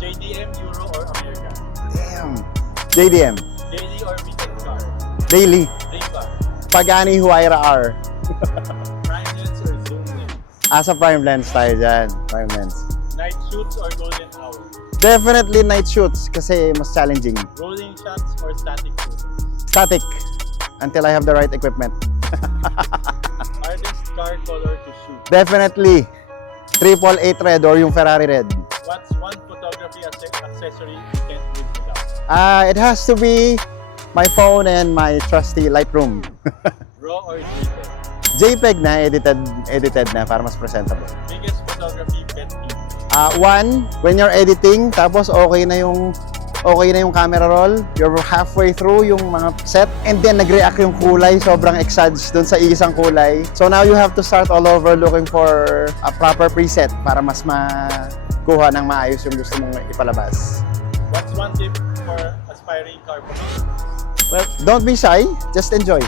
JDM, Euro, or American? Damn. JDM. Daily or weekend car? Daily. Day car? Pagani Huayra R. Prime lens or zoom lens? Asa prime lens tayo dyan. Prime lens. Night shoots or golden hour? Definitely night shoots kasi mas challenging. Rolling shots or static shoot? Static. Until I have the right equipment. Hardest car color to shoot? Definitely. 888 red or yung Ferrari red. What's one photography accessory you can't live without? It has to be my phone and my trusty Lightroom. RAW or JPEG? JPEG na, edited na para mas presentable. Biggest photography pet peeve? One, when you're editing, tapos okay na yung camera roll, you're halfway through yung mga set, and then nag-react yung kulay, sobrang exage dun sa isang kulay. So now you have to start all over looking for a proper preset para mas makuha ng maayos yung gusto mong ipalabas. What's one tip for aspiring car photographer? Well, don't be shy, just enjoy.